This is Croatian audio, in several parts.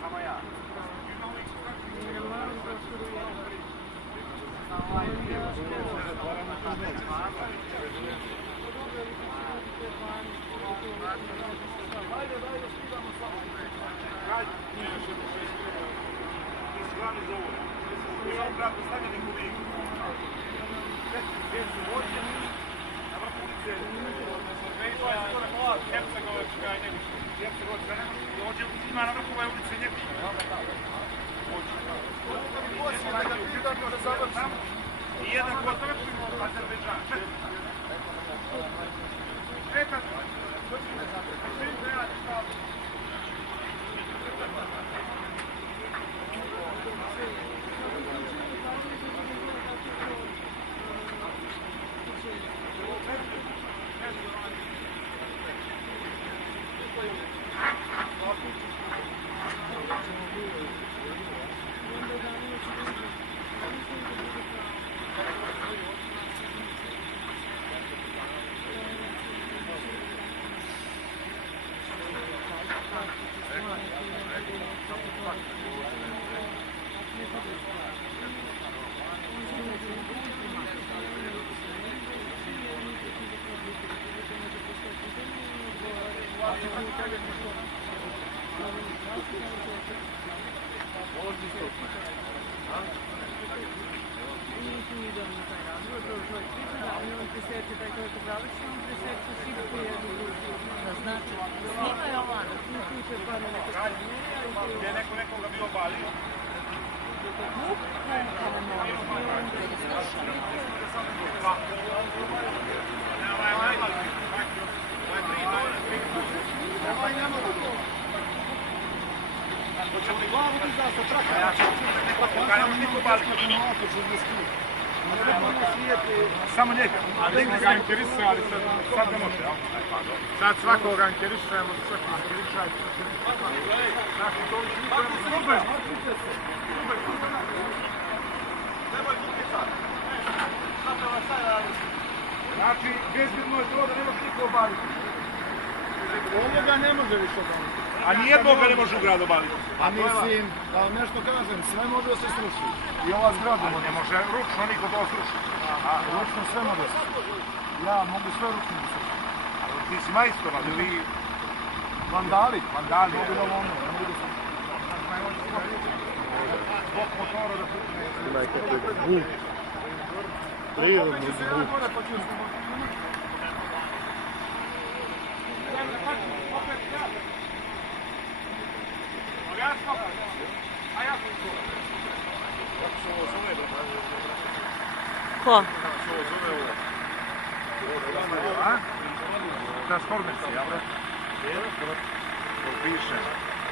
Samo ja. I jedan gotovac Azerbejdžan. Gdje je nekoga bio balio? Hoćemo li glavu ti da se traka? Ja ću niko baliti. Samo njega. Ali ga interesa, ali sad ne može. Sad svakoga interesujemo, svakog interesujemo. Znači, to više nikojemo nemoj kupicat. Znači, bezbjedno je to da ne može niko obaviti. Ovoga ne može više obaviti. A nijednoga ne može u grad obaviti. A mislim, da vam nešto kažem, sve može da se sruši. I ova zgrada ne može ručno niko to sruši. Ručno sve može da se sruši. Ja mogu sve ručno da se sruši. Ali ti si majstor, ali vi... Vandali? Vandali. Mogu da ono, ne mogu da se sruši. Zbog motora da putne... Imaj kako je zvuk. Prirodno zvuk. Ko? Transformerci, jel? Piše.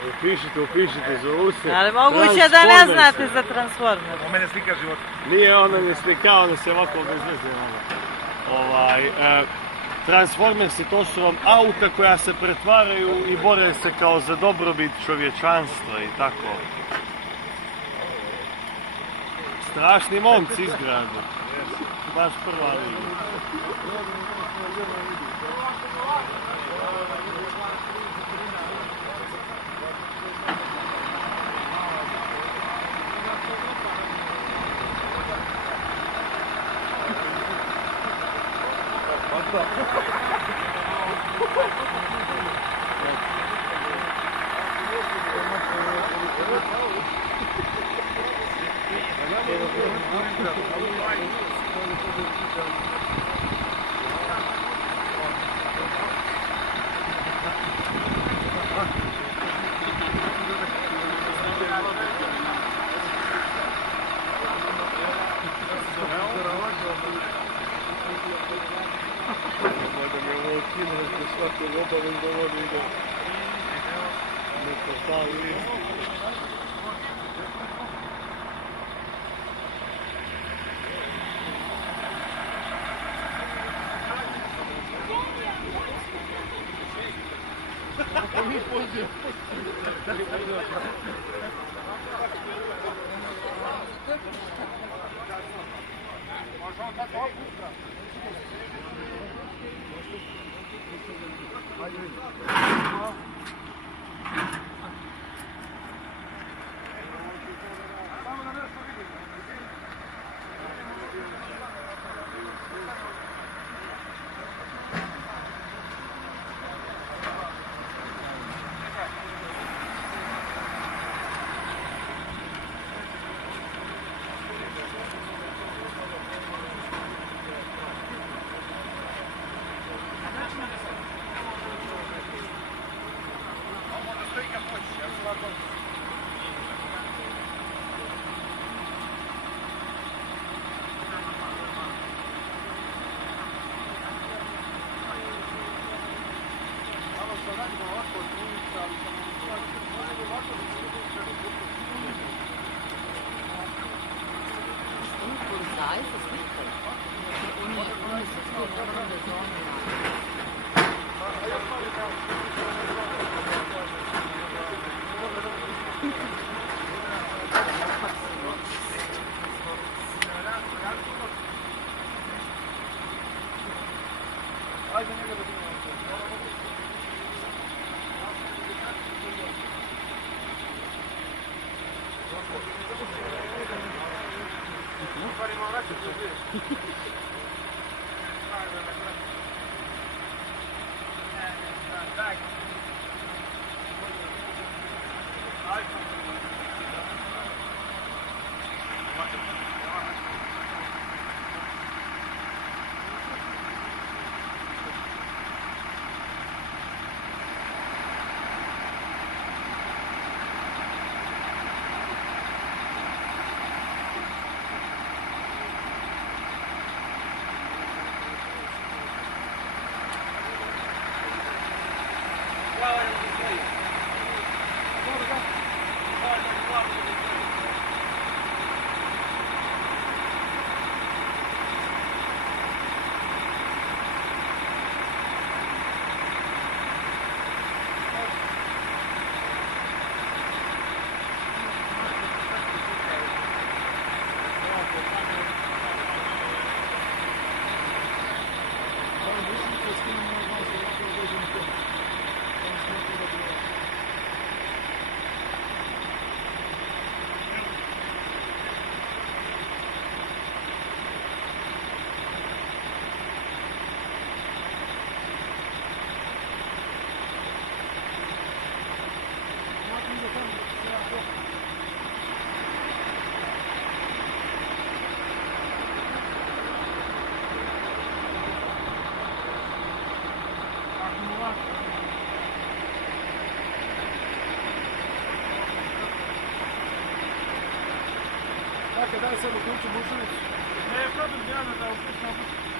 Upišite, zovu se. Ali moguće da ne znate za Transformer. U mene slika života. Nije ona ne slika, ona se ovako bez veze. Transformersi to su vam auta koja se pretvaraju i bore se kao za dobrobit čovječanstva i tako. Strašni momci izgradu. Baš prva liga. Daj sad uključim Bušović. Ne, problem, ja da uključim.